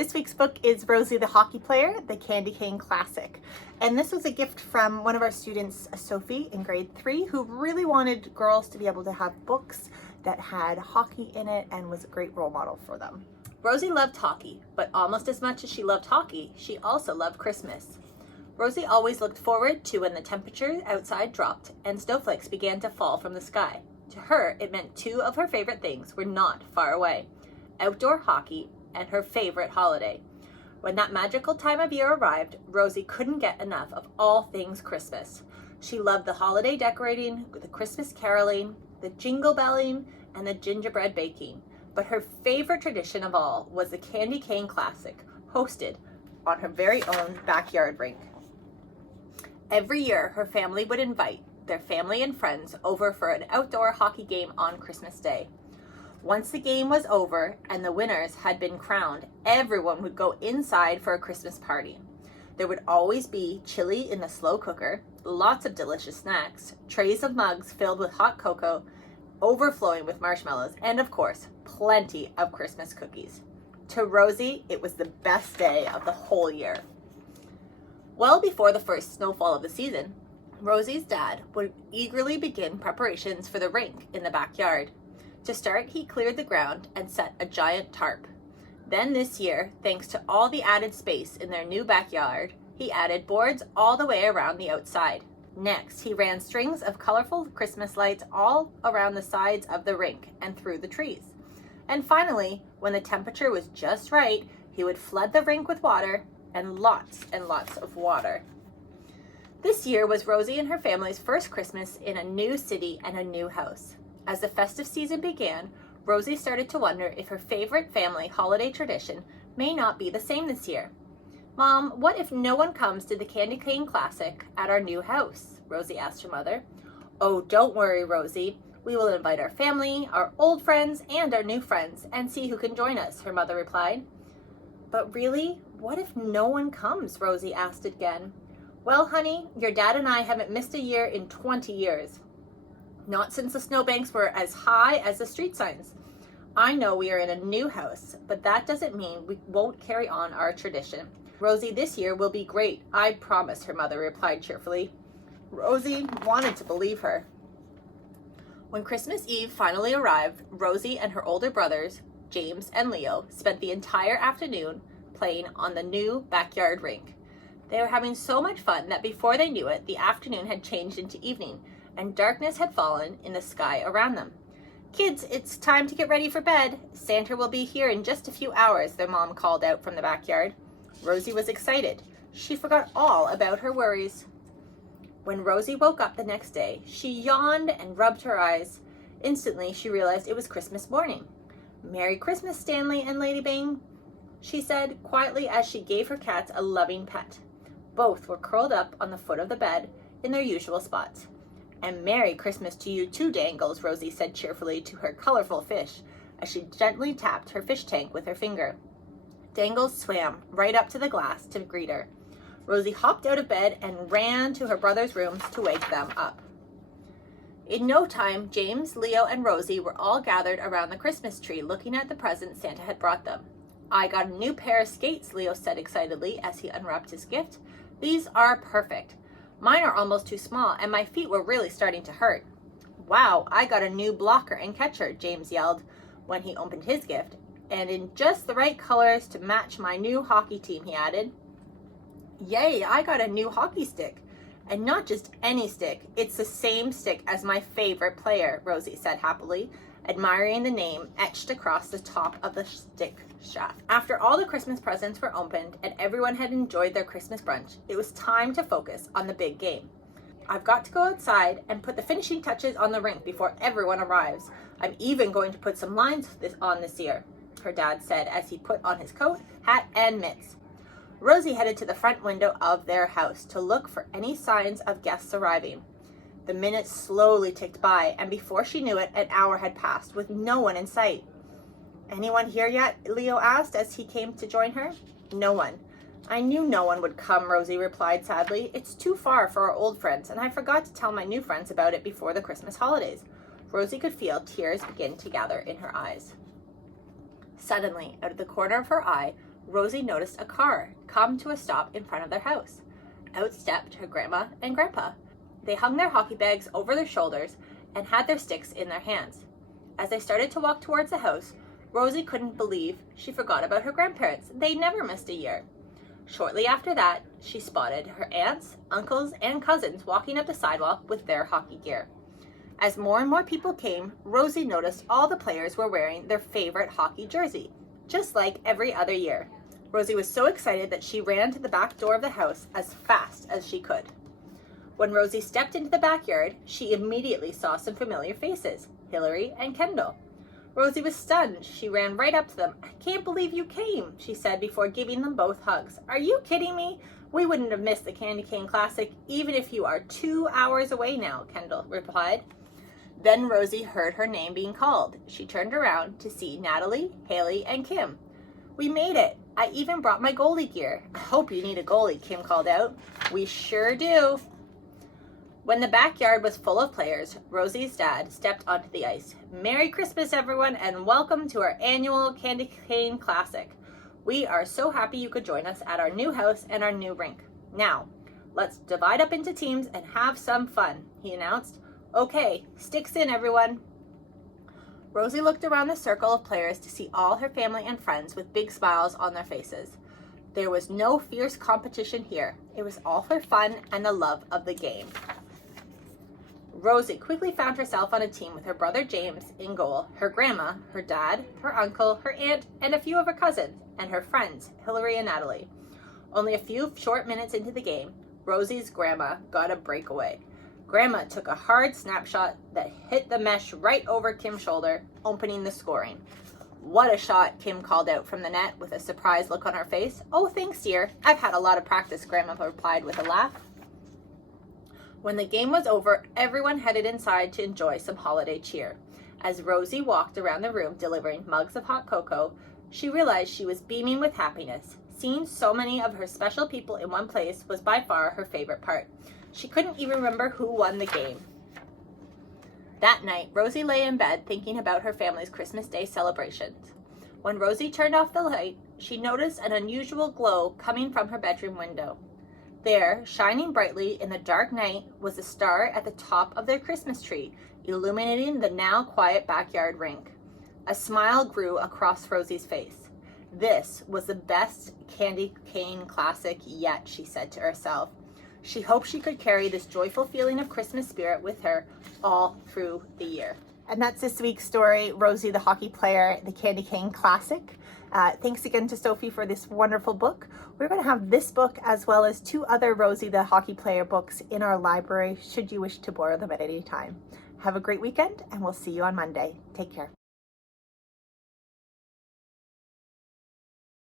This week's book is Rosie the Hockey Player, the Candy Cane Classic. And this was a gift from one of our students, Sophie, in grade 3, who really wanted girls to be able to have books that had hockey in it and was a great role model for them. Rosie loved hockey, but almost as much as she loved hockey, she also loved Christmas. Rosie always looked forward to when the temperature outside dropped and snowflakes began to fall from the sky. To her, it meant two of her favorite things were not far away: outdoor hockey and her favorite holiday. When that magical time of year arrived, Rosie couldn't get enough of all things Christmas. She loved the holiday decorating, the Christmas caroling, the jingle belling, and the gingerbread baking. But her favorite tradition of all was the Candy Cane Classic, hosted on her very own backyard rink. Every year, her family would invite their family and friends over for an outdoor hockey game on Christmas Day. Once the game was over and the winners had been crowned, everyone would go inside for a Christmas party. There would always be chili in the slow cooker, lots of delicious snacks, trays of mugs filled with hot cocoa, overflowing with marshmallows, and of course, plenty of Christmas cookies. To Rosie, it was the best day of the whole year. Well before the first snowfall of the season, Rosie's dad would eagerly begin preparations for the rink in the backyard. To start, he cleared the ground and set a giant tarp. Then this year, thanks to all the added space in their new backyard, he added boards all the way around the outside. Next, he ran strings of colorful Christmas lights all around the sides of the rink and through the trees. And finally, when the temperature was just right, he would flood the rink with water, and lots of water. This year was Rosie and her family's first Christmas in a new city and a new house. As the festive season began, Rosie started to wonder if her favorite family holiday tradition may not be the same this year. "Mom, what if no one comes to the Candy Cane Classic at our new house?" Rosie asked her mother. "Oh, don't worry, Rosie. We will invite our family, our old friends, and our new friends and see who can join us," her mother replied. "But really, what if no one comes?" Rosie asked again. "Well, honey, your dad and I haven't missed a year in 20 years. Not since the snowbanks were as high as the street signs. I know we are in a new house, but that doesn't mean we won't carry on our tradition. Rosie, this year will be great, I promise," her mother replied cheerfully. Rosie wanted to believe her. When Christmas Eve finally arrived, Rosie and her older brothers, James and Leo, spent the entire afternoon playing on the new backyard rink. They were having so much fun that before they knew it, the afternoon had changed into evening, and darkness had fallen in the sky around them. "Kids, it's time to get ready for bed. Santa will be here in just a few hours," their mom called out from the backyard. Rosie was excited. She forgot all about her worries. When Rosie woke up the next day, she yawned and rubbed her eyes. Instantly, she realized it was Christmas morning. "Merry Christmas, Stanley and Lady Bang," she said quietly as she gave her cats a loving pet. Both were curled up on the foot of the bed in their usual spots. "And Merry Christmas to you too, Dangles," Rosie said cheerfully to her colorful fish as she gently tapped her fish tank with her finger. Dangles swam right up to the glass to greet her. Rosie hopped out of bed and ran to her brother's rooms to wake them up. In no time, James, Leo, and Rosie were all gathered around the Christmas tree looking at the presents Santa had brought them. "I got a new pair of skates," Leo said excitedly as he unwrapped his gift. "These are perfect. Mine are almost too small, and my feet were really starting to hurt." "Wow, I got a new blocker and catcher," James yelled when he opened his gift. "And in just the right colors to match my new hockey team," he added. "Yay, I got a new hockey stick. And not just any stick, it's the same stick as my favorite player," Rosie said happily, admiring the name etched across the top of the stick shaft. After all the Christmas presents were opened and everyone had enjoyed their Christmas brunch, it was time to focus on the big game. "I've got to go outside and put the finishing touches on the rink before everyone arrives. I'm even going to put some lines on this year," her dad said as he put on his coat, hat, and mitts. Rosie headed to the front window of their house to look for any signs of guests arriving. The minutes slowly ticked by, and before she knew it, an hour had passed with no one in sight. "Anyone here yet?" Leo asked as he came to join her. "No one. I knew no one would come," Rosie replied sadly. "It's too far for our old friends, and I forgot to tell my new friends about it before the Christmas holidays." Rosie could feel tears begin to gather in her eyes. Suddenly, out of the corner of her eye, Rosie noticed a car come to a stop in front of their house. Out stepped her grandma and grandpa. They hung their hockey bags over their shoulders and had their sticks in their hands. As they started to walk towards the house, Rosie couldn't believe she forgot about her grandparents. They never missed a year. Shortly after that, she spotted her aunts, uncles, and cousins walking up the sidewalk with their hockey gear. As more and more people came, Rosie noticed all the players were wearing their favorite hockey jersey, just like every other year. Rosie was so excited that she ran to the back door of the house as fast as she could. When Rosie stepped into the backyard, she immediately saw some familiar faces, Hillary and Kendall. Rosie was stunned. She ran right up to them. "I can't believe you came," she said before giving them both hugs. "Are you kidding me? We wouldn't have missed the Candy Cane Classic even if you are 2 hours away now," Kendall replied. Then Rosie heard her name being called. She turned around to see Natalie, Haley, and Kim. "We made it. I even brought my goalie gear." "I hope you need a goalie," Kim called out. "We sure do." When the backyard was full of players, Rosie's dad stepped onto the ice. "Merry Christmas, everyone, and welcome to our annual Candy Cane Classic. We are so happy you could join us at our new house and our new rink. Now, let's divide up into teams and have some fun," he announced. "Okay, sticks in, everyone." Rosie looked around the circle of players to see all her family and friends with big smiles on their faces. There was no fierce competition here. It was all for fun and the love of the game. Rosie quickly found herself on a team with her brother James in goal, her grandma, her dad, her uncle, her aunt, and a few of her cousins, and her friends, Hillary and Natalie. Only a few short minutes into the game, Rosie's grandma got a breakaway. Grandma took a hard snapshot that hit the mesh right over Kim's shoulder, opening the scoring. "What a shot," Kim called out from the net with a surprised look on her face. "Oh, thanks, dear. I've had a lot of practice," Grandma replied with a laugh. When the game was over, everyone headed inside to enjoy some holiday cheer. As Rosie walked around the room delivering mugs of hot cocoa, she realized she was beaming with happiness. Seeing so many of her special people in one place was by far her favorite part. She couldn't even remember who won the game. That night, Rosie lay in bed thinking about her family's Christmas Day celebrations. When Rosie turned off the light, she noticed an unusual glow coming from her bedroom window. There, shining brightly in the dark night, was a star at the top of their Christmas tree, illuminating the now quiet backyard rink. A smile grew across Rosie's face. This was the best Candy Cane Classic yet, she said to herself. She hoped she could carry this joyful feeling of Christmas spirit with her all through the year. And that's this week's story, Rosie the Hockey Player, the Candy Cane Classic. Thanks again to Sophie for this wonderful book. We're going to have this book as well as 2 other Rosie the Hockey Player books in our library should you wish to borrow them at any time. Have a great weekend and we'll see you on Monday. Take care.